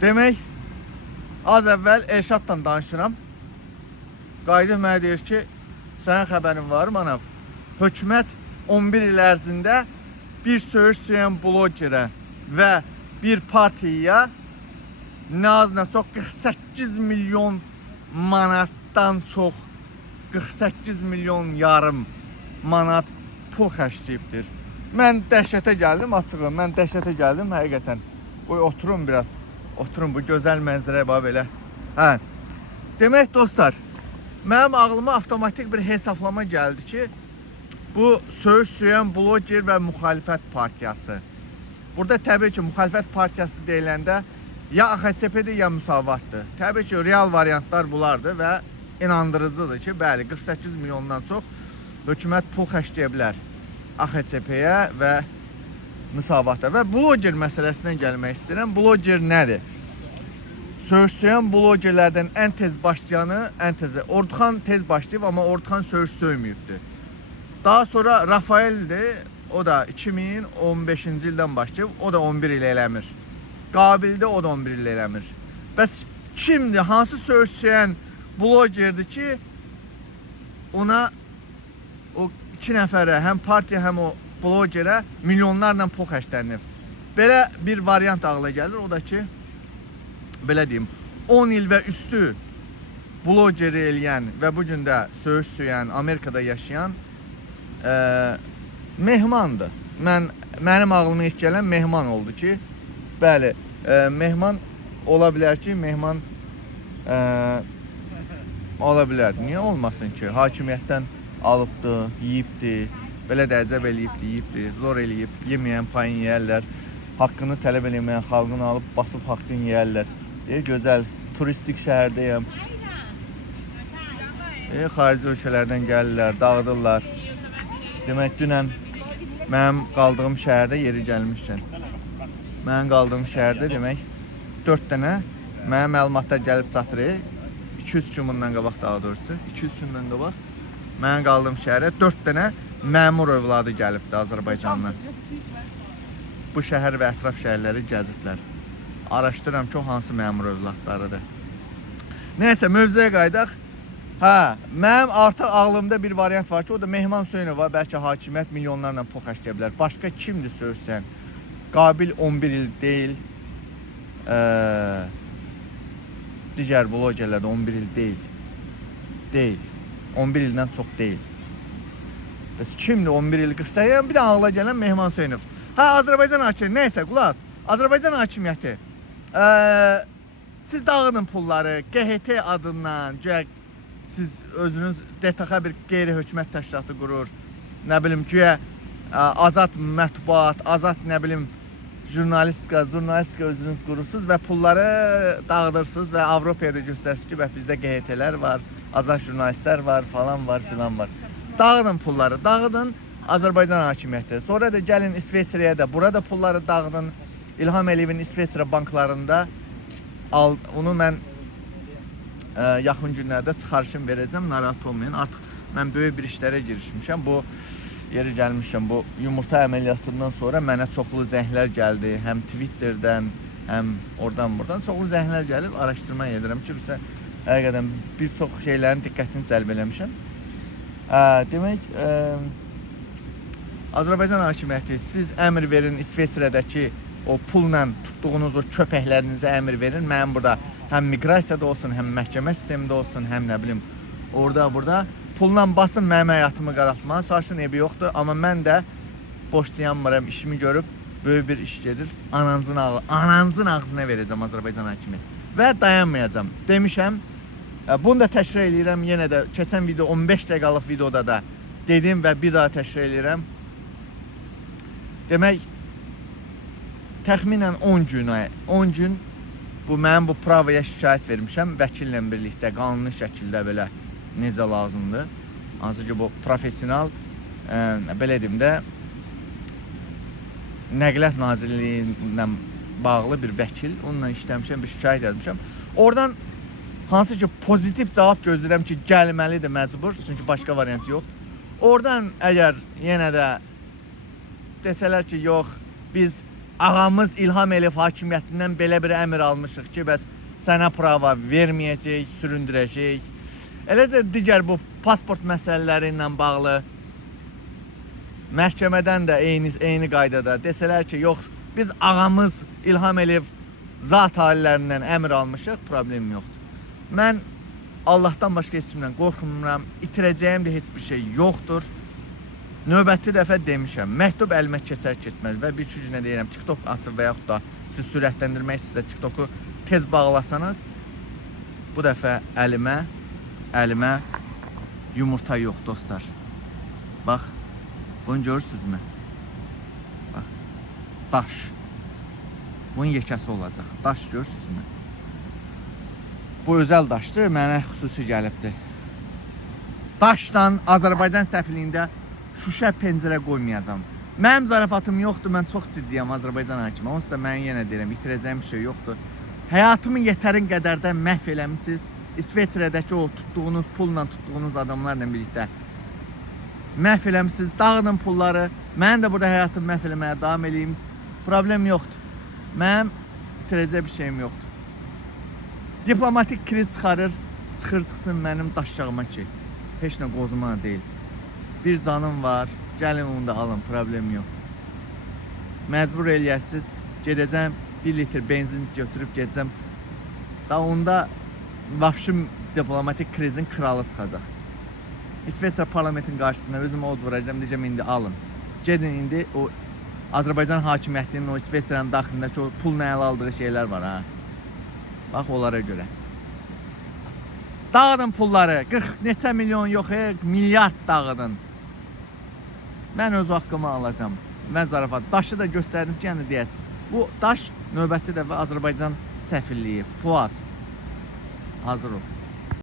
Demək, az əvvəl Elşadla danışıram. Qayıdıb mənə deyir ki, sənin xəbərin var manav. Hökumət 11 il ərzində bir söyüş söyləyən blogerə və bir partiyaya nə az nə çox 48 milyon manatdan çox 48 milyon yarım manat pul xərcləyibdir. Mən dəhşətə gəldim, açıqım. Mən dəhşətə gəldim həqiqətən. Qoy oturun biraz. Oturun bu gözəl mənzərəyə bax belə. Hə. Demək dostlar, mənim ağlıma avtomatik bir hesablama gəldi ki, bu söyüş söyləyən bloger və müxalifət partiyası. Burada təbii ki, müxalifət partiyası deyiləndə ya AXCP-dir, ya Müsavatdır. Təbii ki, real variantlar bunlardır və inandırıcıdır ki, bəli, 48 milyondan çox hökumət pul xərcləyə bilər AXCP-yə və Müsavata. Və bloger məsələsindən gəlmək istəyirəm. Bloger nədir? Söyüş söyləyən blogerlərdən ən tez başlayanı, Orduxan tez başlayıb, amma Orduxan söyüş söyməyibdir. Daha sonra Rafael'dir, o da 2015-ci ildən başlayıb, o da 11 il eləmir. Qabil'də o da 11 il eləmir. Bəs kimdir, hansı söyüş söyləyən blogerdir ki, ona o iki nəfərə, həm partiya, həm o blogerə milyonlarla pul xərclənir. Belə bir variant ağla gəlir, o da ki, belə deyim, 10 il və üstü blogeri eləyən və bu gün də söyüş söyləyən, Amerikada yaşayan Mehmandır. Mənim ağlıma ilk gələn Mehman oldu ki, bəli, Mehman ola bilər ki, Mehman ola bilər. Niyə olmasın ki? Hakimiyyətdən alıbdır, yiyibdir, belə dəcəb eləyibdir, yiyibdir, zor eləyib, yeməyən payın yeyərlər, haqqını tələb eləməyən xalqını alıb basıb haqqını yeyərlər. Gözəl, turistik şəhərdəyəm. Xarici ölkələrdən gəlirlər, dağıdırlar. Demək, dünən mənim qaldığım şəhərdə yeri gəlmişkən. Mənim qaldığım şəhərdə demək, 4 dənə mənim məlumatlar gəlib çatırıq. 200 gün bundan qabaq daha doğrusu. 200 gündən qabaq mənim qaldığım şəhərə 4 dənə məmur övladı gəlibdi Azərbaycandan. Bu şəhər və ətraf şəhərləri gəziblər. Araşdırıram ki, hansı məmur övladlarıdır. Nəysə, mövzuya qaydaq. Hə, mənim artıq ağlımda bir variant var ki, o da Mehman Hüseynov var, bəlkə hakimiyyət milyonlarla pul xərcləyə bilər. Başqa kimdir söyürsən? Qabil 11 il deyil. Digər blogerlərdə 11 il deyil. Deyil. 11 ildən çox deyil. Bəs kimdir 11 il 48? Yəni, bir də ağla gələn Mehman Hüseynov. Hə, Azərbaycan hakimiyyəti, neysə, qulaq. Azərbaycan hakimiyyəti. Siz dağıdın pulları, QHT adından, siz özünüz DTX bir qeyri-hökumət təşkilatı qurur, nə bilim, güya azad mətbuat, azad, nə bilim, jurnalistika özünüz qurursunuz və pulları dağıdırsınız və Avropaya da göstərsiniz ki, bizdə QHT-lər var, azad jurnalistlər var, falan var, filan var. Dağıdın pulları, dağıdın Azərbaycan hakimiyyəti. Sonra da gəlin İsveçrəyə də, burada pulları dağıdın, İlham Əliyevin İsveçrə banklarında, onu mən yaxın günlərdə çıxarışım verəcəm, narahat olmayın. Artıq mən böyük bir işlərə girişmişəm. Bu yeri gəlmişəm, bu yumurta əməliyyatından sonra mənə çoxlu zənglər gəldi. Həm Twitterdən, həm oradan-buradan çoxlu zənglər gəlib, araşdırma edirəm ki, bizə həqiqətən bir çox şeylərin diqqətini cəlb eləmişəm. Demək, Azərbaycan hakimiyyəti, siz əmr verin İsveçrədəki o pulla tutduğunuz o köpəklərinizə əmr verin. Mənim burada həm miqrasiyada olsun, həm məhkəmə sistemində olsun, həm nə bilim, orada pulla basın mənim həyatımı qaraltmağa. Saçın evi yoxdur, amma mən də boş dayanmıram, işimi görüb böyük bir iş gedir. Ananızın ağzına verəcəm Azərbaycan hakimiyyəti. Və dayanmayacam. Demişəm, bunu da təkrar edirəm, yenə də keçən video 15 dəqiqalıq videoda da dedim və bir daha təkrar edirəm. Demək, təxminən 10 gün bu mənim bu pravaya şikayət vermişəm vəkillə birlikdə, qanuni şəkildə belə necə lazımdır. Hansı ki, bu profesional, belə deyim də, Nəqliyyat Nazirliyi ilə bağlı bir vəkil, onunla işləmişəm, bir şikayət yazmışam. Oradan hansı ki, pozitiv cavab gözləyirəm ki, gəlməlidir məcbur, çünki başqa variant yoxdur. Oradan əgər yenə də desələr ki, yox, biz ağamız İlham Əliyev hakimiyyətindən belə bir əmr almışıq ki, bəs sənə prava verməyəcək, süründürəcək. Eləcə digər bu pasport məsələləri ilə bağlı məhkəmədən də eyni qaydada desələr ki, yox, biz ağamız İlham Əliyev zat alilərindən əmr almışıq, problem yoxdur. Mən Allahdan başqa heç kimdən qorxmuram, itirəcəyim də heç bir şey yoxdur. Növbəti dəfə demişəm, məktub əlimə keçər-keçməz və bir iki günə deyirəm, TikTok açır və yaxud da siz sürətləndirmək istəyirsə TikToku tez bağlasanız, bu dəfə əlimə yumurta yox dostlar. Bax, bunu görürsünüzmü? Bax, daş. Bunun yekəsi olacaq. Daş görürsünüzmü? Bu özəl daşdır, mənə xüsusi gəlibdir. Daşdan Azərbaycan səfirliyində şüşə pəncərə qoymayacağam. Mənim zarafatım yoxdur, mən çox ciddiyəm Azərbaycan hakimi. Onsuz da mən yenə deyirəm, itirəcəyim bir şey yoxdur. Həyatımı yetərin qədərdə məhv eləmişsiniz. İsveçrədəki o tutduğunuz, pulla tutduğunuz adamlarla birlikdə məhv eləmişsiniz. Dağıdın pulları. Mən də burada həyatımı məhv eləməyə davam edeyim. Problem yoxdur. Mənim itirəcək bir şeyim yoxdur. Diplomatik kriz çıxsın mənim daşacağıma ki, heç nə qozuma deyil. Bir canım var, gəlin onu da alın, problem yoxdur. Məcbur eləyəsiz, gedəcəm 1 litr benzin götürüb gedəcəm. Da onda vəbşim diplomatik krizin kralı çıxacaq. İsveçrə parlamentin qarşısında özüm od vuracağım, deyəcəm indi alın. Gedin indi o Azərbaycan hakimiyyətinin o İsveçrənin daxilindəki o pulla ələ aldığı şeylər var ha. Bax onlara görə. Dağıdın pulları, 40 neçə milyon yox, milyard dağıdın. Mən öz haqqımı alacağım. Mən zarafat. Daşı da göstərdim ki, yəni deyəsin. Bu daş növbəti dəfə Azərbaycan səfirliyi, Fuad. Hazır ol.